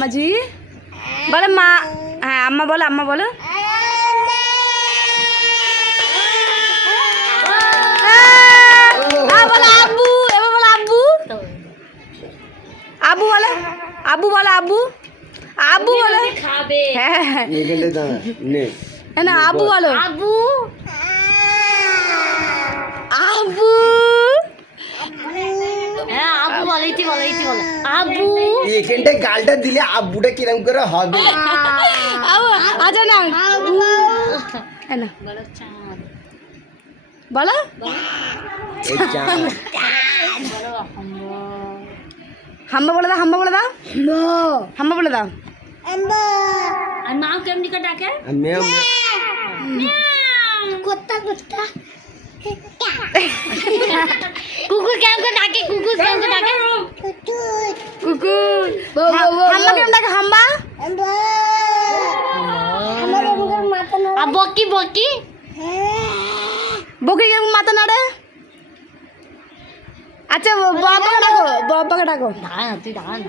মাঝি বলে মা, হ্যাঁ আম্মা বলো, আম্মা বলো। আব্বু, এবার বলো আব্বু। আব্বু বলো, আব্বু বলো, আব্বু, আব্বু বলো। হ্যাঁ না, আব্বু বলো, আব্বু, আব্বু। হ্যাঁ আব্বু বলো, ইতি বলো, ইতি বলো আব্বু। এখানটা গালটা দিলে আব্বুটা কিরম করে হবে? আচ্ছা না বলো, হাম্বা বলে দাও, হাম্বা বলে দাও, হাম্বা বলে দাও। আর মা কেমনি করে ডাকে? কুত্তা কুত্তা কুকুর কেমন করে ডাকে? কুকুর কেমন করে ডাকে? কুকুর। হাম্বা কেমন ডাকে? হাম্বা। আর বকি বকি বকি কেমন মাথা নাড়ে? আচ্ছা বাবাকে ডাকো, বাবাকে ডাকো। দাঁড়া তুই দাঁড়া না।